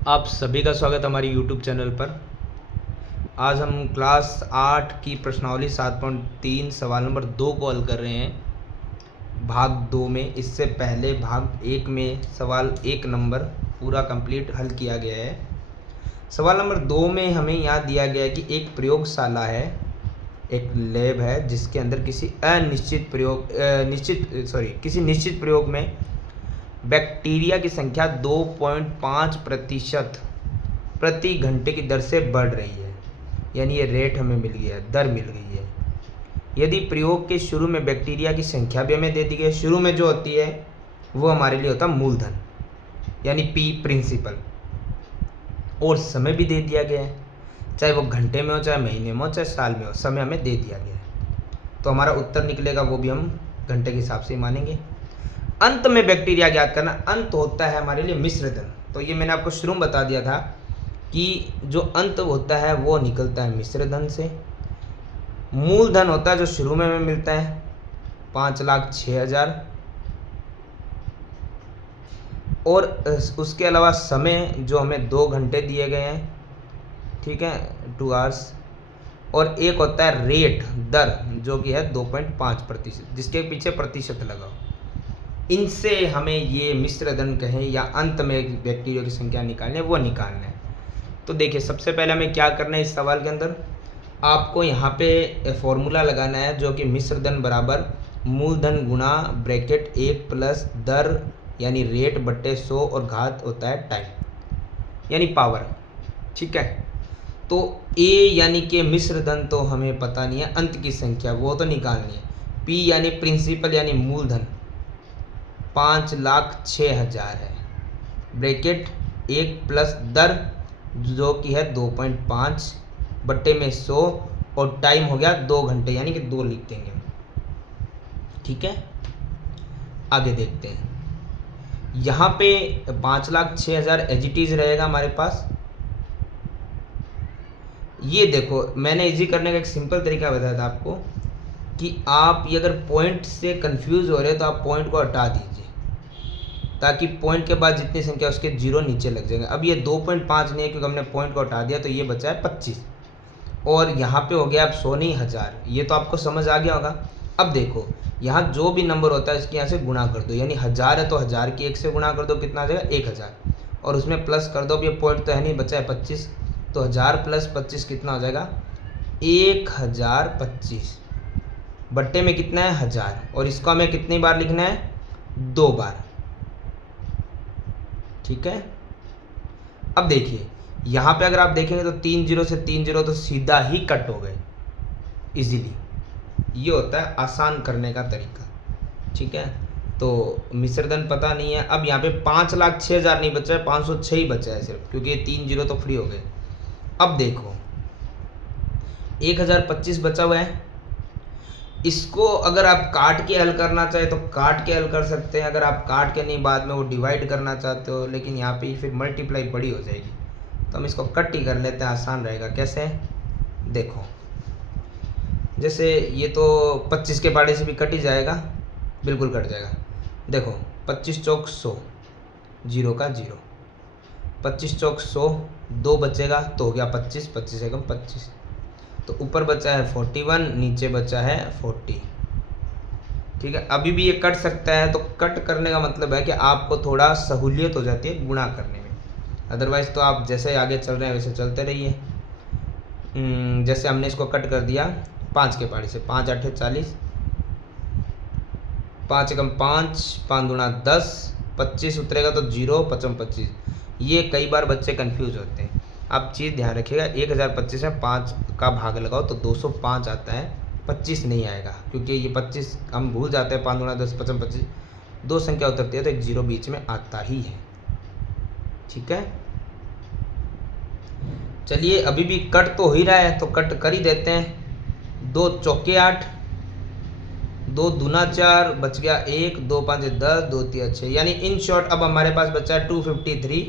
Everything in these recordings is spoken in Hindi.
आप सभी का स्वागत है हमारी यूट्यूब चैनल पर। आज हम क्लास 8 की प्रश्नावली 7.3 सवाल नंबर 2 को हल कर रहे हैं भाग 2 में। इससे पहले भाग 1 में सवाल 1 नंबर पूरा कंप्लीट हल किया गया है। सवाल नंबर 2 में हमें यहाँ दिया गया है कि एक प्रयोगशाला है, एक लैब है जिसके अंदर किसी निश्चित प्रयोग में बैक्टीरिया की संख्या 2.5% प्रति घंटे की दर से बढ़ रही है। यानी ये रेट हमें मिल गया है, दर मिल गई है। यदि प्रयोग के शुरू में बैक्टीरिया की संख्या भी हमें दे दी गई, शुरू में जो होती है वो हमारे लिए होता है मूलधन यानी पी प्रिंसिपल, और समय भी दे दिया गया है, चाहे वो घंटे में हो, चाहे महीने में हो, चाहे साल में हो, समय हमें दे दिया गया है। तो हमारा उत्तर निकलेगा वो भी हम घंटे के हिसाब से ही मानेंगे। अंत में बैक्टीरिया ज्ञात करना, अंत होता है हमारे लिए मिश्रधन। तो ये मैंने आपको शुरू में बता दिया था कि जो अंत होता है वो निकलता है मिश्रधन से। मूलधन होता है जो शुरू में हमें मिलता है 5,06,000, और उसके अलावा समय जो हमें 2 घंटे दिए गए हैं, ठीक है, 2 आवर्स, और एक होता है रेट, दर, जो कि है 2.5%, जिसके पीछे प्रतिशत लगाओ। इनसे हमें ये मिश्रधन कहें या अंत में बैक्टीरिया की संख्या निकालनी है, वो निकालना है। तो देखिए सबसे पहले हमें क्या करना है, इस सवाल के अंदर आपको यहाँ पे फॉर्मूला लगाना है जो कि मिश्रधन बराबर मूलधन गुणा ब्रैकेट 1 प्लस दर यानी रेट बट्टे 100 और घात होता है टाइम यानी पावर। ठीक है, तो ए यानी कि मिश्रधन तो हमें पता नहीं है, अंत की संख्या वो तो निकालनी है। पी यानी प्रिंसिपल यानी मूलधन 5,06,000 है, ब्रैकेट 1 प्लस दर जो कि है 2.5 बट्टे में 100 और टाइम हो गया 2 घंटे यानी कि 2 लिख देंगे। ठीक है, आगे देखते हैं। यहाँ पे 5,06,000 एजिटीज रहेगा हमारे पास। ये देखो मैंने इजी करने का एक सिंपल तरीका बताया था आपको कि आप ये अगर पॉइंट से कंफ्यूज हो रहे हो तो आप पॉइंट को हटा दीजिए, ताकि पॉइंट के बाद जितनी संख्या उसके जीरो नीचे लग जाएंगे। अब ये 2.5 नहीं है क्योंकि हमने पॉइंट को हटा दिया, तो ये बचा है 25, और यहाँ पे हो गया अब 100 नहीं 1000। ये तो आपको समझ आ गया होगा। अब देखो यहाँ जो भी नंबर होता है इसके यहाँ से गुणा कर दो, यानी 1000 है तो 1000 की 1 से गुणा कर दो, कितना आ जाएगा 1000, और उसमें प्लस कर दो। अब ये पॉइंट तो है नहीं, बचा है 25, तो 1000 प्लस 25 कितना हो जाएगा 1025, बट्टे में कितना है 1000, और इसको हमें कितनी बार लिखना है 2 बार। ठीक है, अब देखिए यहाँ पे अगर आप देखेंगे तो 3 जीरो से 3 जीरो तो सीधा ही कट हो गए इजीली। ये होता है आसान करने का तरीका। ठीक है, तो मिश्रधन पता नहीं है। अब यहाँ पे 5,06,000 नहीं बचा है, 506 ही बचा है सिर्फ, क्योंकि ये 3 जीरो तो फ्री हो गए। अब देखो 1025 बचा हुआ है, इसको अगर आप काट के हल करना चाहे तो काट के हल कर सकते हैं। अगर आप काट के नहीं बाद में वो डिवाइड करना चाहते हो, लेकिन यहाँ पे फिर मल्टीप्लाई बड़ी हो जाएगी, तो हम इसको कट ही कर लेते हैं, आसान रहेगा। कैसे, देखो जैसे ये तो 25 के पाड़े से भी कट ही जाएगा, बिल्कुल कट जाएगा। देखो 25 चौक 100, जीरो का जीरो, 25 चौक 100, 2 बचेगा तो हो गया 25, 25 एकम 25, तो ऊपर बचा है 41, नीचे बचा है 40। ठीक है, अभी भी ये कट सकता है, तो कट करने का मतलब है कि आपको थोड़ा सहूलियत हो जाती है गुणा करने में, अदरवाइज तो आप जैसे आगे चल रहे हैं वैसे चलते रहिए। जैसे हमने इसको कट कर दिया 5 के पाड़ी से, 5 8 40, 5 एकम 5, 5 दूना 10, 25 उतरेगा तो 0, 55 25। ये कई बार बच्चे कंफ्यूज होते हैं, आप चीज़ ध्यान रखिएगा। 1025 में 5 का भाग लगाओ तो 205 आता है, 25 नहीं आएगा, क्योंकि ये 25 हम भूल जाते हैं। 5 दूना 10, 55 25, 2 संख्या उतरती है तो एक 0 बीच में आता ही है। ठीक है, चलिए अभी भी कट तो हो ही रहा है तो कट कर ही देते हैं। 2 चौके 8, 2 दूना 4, बच गया 1, 2 5 10, 2 3 6, यानी इन शॉर्ट अब हमारे पास बचा है 253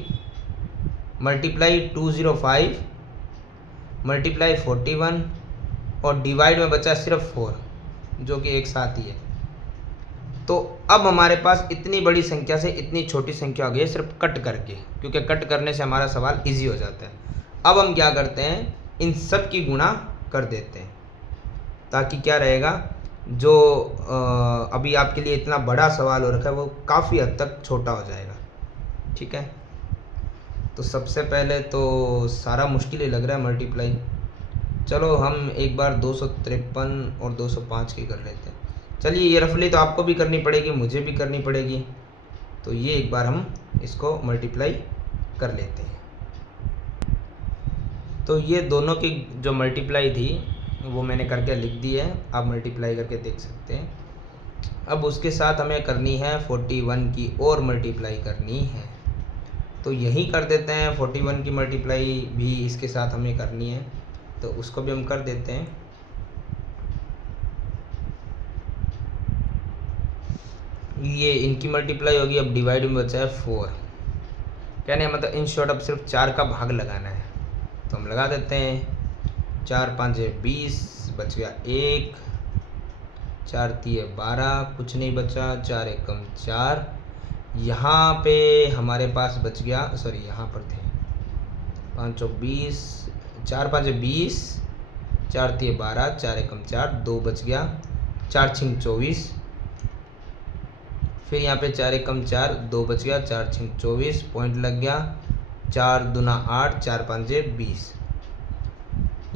मल्टीप्लाई 205 मल्टीप्लाई 41 और डिवाइड में बचा सिर्फ 4, जो कि एक साथ ही है। तो अब हमारे पास इतनी बड़ी संख्या से इतनी छोटी संख्या हो गई है सिर्फ कट करके, क्योंकि कट करने से हमारा सवाल इजी हो जाता है। अब हम क्या करते हैं, इन सब की गुणा कर देते हैं, ताकि क्या रहेगा, जो अभी आपके लिए इतना बड़ा सवाल हो रखा है वो काफ़ी हद तक छोटा हो जाएगा। ठीक है, तो सबसे पहले तो सारा मुश्किल ही लग रहा है मल्टीप्लाई। चलो हम एक बार 253 और 205 की कर लेते हैं। चलिए, ये रफली तो आपको भी करनी पड़ेगी, मुझे भी करनी पड़ेगी, तो ये एक बार हम इसको मल्टीप्लाई कर लेते हैं। तो ये दोनों की जो मल्टीप्लाई थी वो मैंने करके लिख दी है, आप मल्टीप्लाई करके देख सकते हैं। अब उसके साथ हमें करनी है 41 की और मल्टीप्लाई करनी है, तो यही कर देते हैं। 41 की मल्टीप्लाई भी इसके साथ हमें करनी है, तो उसको भी हम कर देते हैं। ये इनकी मल्टीप्लाई होगी, अब डिवाइड में बचा है 4। कहने का मतलब इन शॉर्ट अब सिर्फ 4 का भाग लगाना है, तो हम लगा देते हैं। 4 5 20, बच गया 1, 4 3 12, कुछ नहीं बचा, 4 1 4। यहाँ पे हमारे पास बच गया, सॉरी यहाँ पर थे 5 20, 4 5 20, 4 3 12, 4 1 4, 2 बच गया, 4 6 24, फिर यहाँ पे 4 1 4, 2 बच गया, 4 6 24, पॉइंट लग गया, 4 दूना 8, 4 5 20।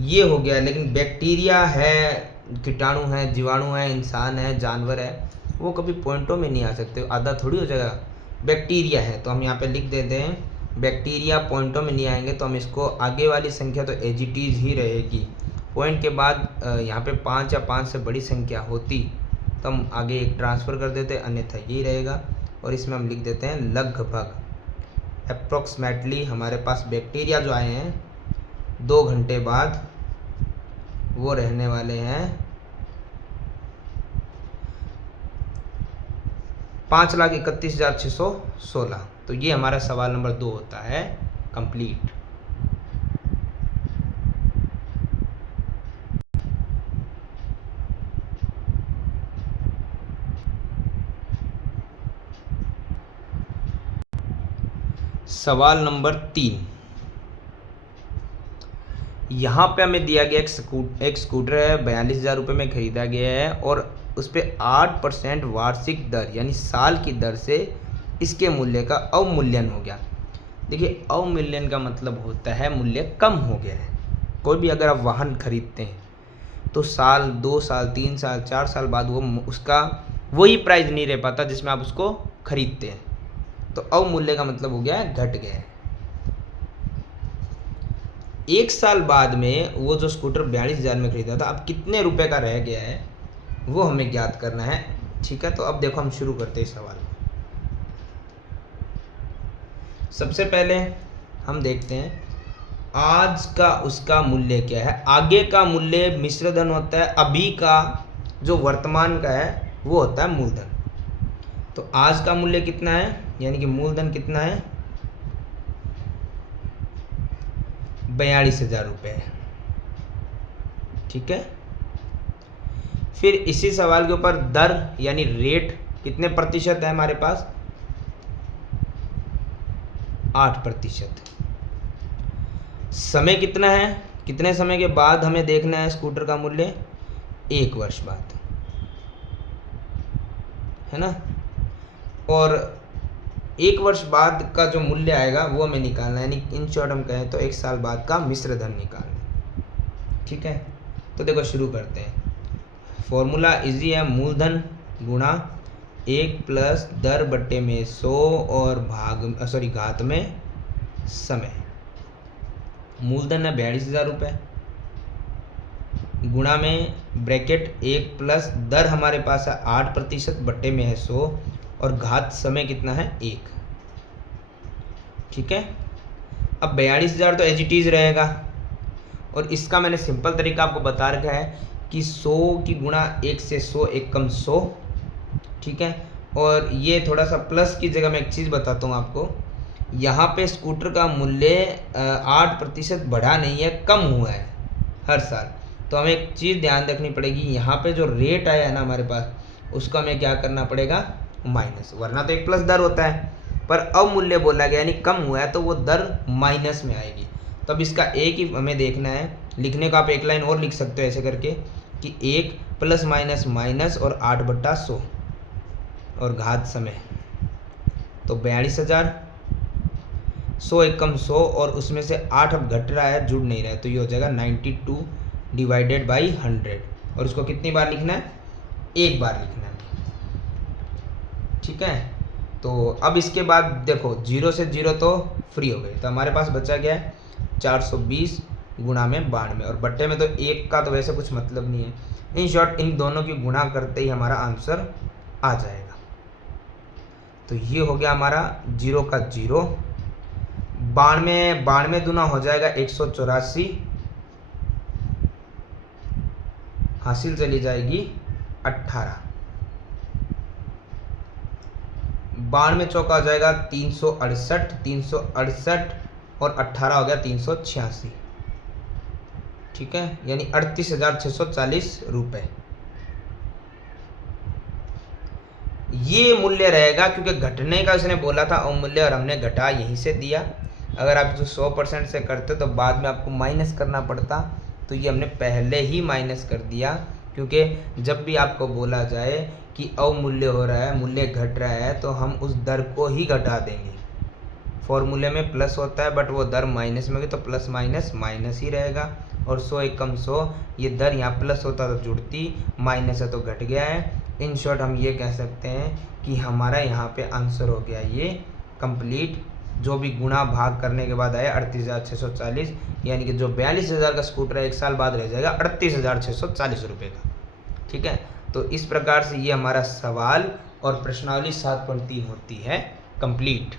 ये हो गया। लेकिन बैक्टीरिया है, कीटाणु है, जीवाणु है, इंसान है, जानवर है, वो कभी पॉइंटों में नहीं आ सकते, आधा थोड़ी हो जाएगा। बैक्टीरिया है तो हम यहाँ पे लिख देते हैं बैक्टीरिया, पॉइंटों में नहीं आएंगे, तो हम इसको आगे वाली संख्या तो एज इट इज ही रहेगी। पॉइंट के बाद यहाँ पे 5 या 5 से बड़ी संख्या होती तो हम आगे एक ट्रांसफ़र कर देते, अन्यथा यही रहेगा। और इसमें हम लिख देते हैं लगभग, अप्रॉक्सीमेटली हमारे पास बैक्टीरिया जो आए हैं 2 घंटे बाद वो रहने वाले हैं 5,31,616। तो ये हमारा सवाल नंबर 2 होता है कंप्लीट। सवाल नंबर 3, यहाँ पे हमें दिया गया एक स्कूटर है, 42,000 रुपये में ख़रीदा गया है और उस पर 8% वार्षिक दर यानी साल की दर से इसके मूल्य का अवमूल्यन हो गया। देखिए, अवमूल्यन का मतलब होता है मूल्य कम हो गया है। कोई भी अगर आप वाहन खरीदते हैं तो साल 2 साल 3 साल 4 साल बाद वो उसका वही प्राइस नहीं रह पाता जिसमें आप उसको खरीदते हैं, तो अवमूल्य का मतलब हो गया है घट गया है। 1 साल बाद में वो जो स्कूटर 42,000 में खरीदा था अब कितने रुपए का रह गया है वो हमें ज्ञात करना है। ठीक है, तो अब देखो हम शुरू करते हैं सवाल। सबसे पहले हम देखते हैं आज का उसका मूल्य क्या है। आगे का मूल्य मिश्र धन होता है, अभी का जो वर्तमान का है वो होता है मूलधन। तो आज का मूल्य कितना है, यानी कि मूलधन कितना है, 42,000 रुपये है। ठीक है, फिर इसी सवाल के ऊपर दर यानी रेट कितने प्रतिशत है हमारे पास, 8%। समय कितना है, कितने समय के बाद हमें देखना है स्कूटर का मूल्य, 1 वर्ष बाद, है ना। और 1 वर्ष बाद का जो मूल्य आएगा वो हमें निकालना है, यानी इन शॉर्ट हम कहें तो 1 साल बाद का मिश्र धन निकालना। ठीक है, तो देखो शुरू करते हैं। फॉर्मूला इजी है, मूलधन गुणा 1 प्लस दर बट्टे में 100 और घात में समय। मूलधन है 42,000 रुपये, गुणा में ब्रैकेट 1 प्लस दर हमारे पास है 8% बट्टे में है 100 और घात समय कितना है 1। ठीक है, अब 42,000 तो एज इट इज रहेगा और इसका मैंने सिंपल तरीका आपको बता रखा है कि 100 की गुणा 1 से 100 1 कम 100। ठीक है, और ये थोड़ा सा प्लस की जगह मैं एक चीज़ बताता हूँ आपको, यहाँ पे स्कूटर का मूल्य 8% बढ़ा नहीं है, कम हुआ है हर साल। तो हमें एक चीज़ ध्यान रखनी पड़ेगी, यहाँ पे जो रेट आया है ना हमारे पास उसका हमें क्या करना पड़ेगा, माइनस, वरना तो एक प्लस दर होता है, पर अवमूल्य बोला गया यानी कम हुआ है तो वो दर माइनस में आएगी। तो अब इसका एक ही हमें देखना है, लिखने को आप एक लाइन और लिख सकते हो ऐसे करके कि 1 प्लस माइनस माइनस और 8/100 और घात समय, तो 42,000, 100 एकम 100 और उसमें से 8 अब घट रहा है, जुड़ नहीं रहा है, तो ये हो जाएगा 92 डिवाइडेड बाई 100। और उसको कितनी बार लिखना है, एक बार लिखना है, ठीक है। तो अब इसके बाद देखो 0 से 0 तो फ्री हो गई, तो हमारे पास बचा गया है 420 गुणा में 92, और बट्टे में तो 1 का तो वैसे कुछ मतलब नहीं है। इन शॉर्ट इन दोनों की गुणा करते ही हमारा आंसर आ जाएगा। तो ये हो गया हमारा 0 का 0, 92 दूना हो जाएगा 184, हासिल चली जाएगी 18, 92 चौका हो जाएगा 368, 368 और 18 हो गया 386, ठीक है, यानी 38,640 रुपये ये मूल्य रहेगा, क्योंकि घटने का उसने बोला था अवमूल्य और हमने घटा यहीं से दिया। अगर आप जो 100% से करते तो बाद में आपको माइनस करना पड़ता, तो ये हमने पहले ही माइनस कर दिया, क्योंकि जब भी आपको बोला जाए कि अवमूल्य हो रहा है, मूल्य घट रहा है, तो हम उस दर को ही घटा देंगे। फॉर्मूले में प्लस होता है बट वो दर माइनस में गई तो प्लस माइनस माइनस ही रहेगा, और 100 एकम 100 ये दर यहाँ प्लस होता तो जुड़ती, माइनस है तो घट गया है। इन शॉर्ट हम ये कह सकते हैं कि हमारा यहाँ पे आंसर हो गया ये कंप्लीट, जो भी गुणा भाग करने के बाद आया 38,640, यानी कि जो 42,000 का स्कूटर है 1 साल बाद रह जाएगा 38,640 रुपये का, ठीक है। तो इस प्रकार से ये हमारा सवाल और प्रश्नावली 7.3 होती है कंप्लीट।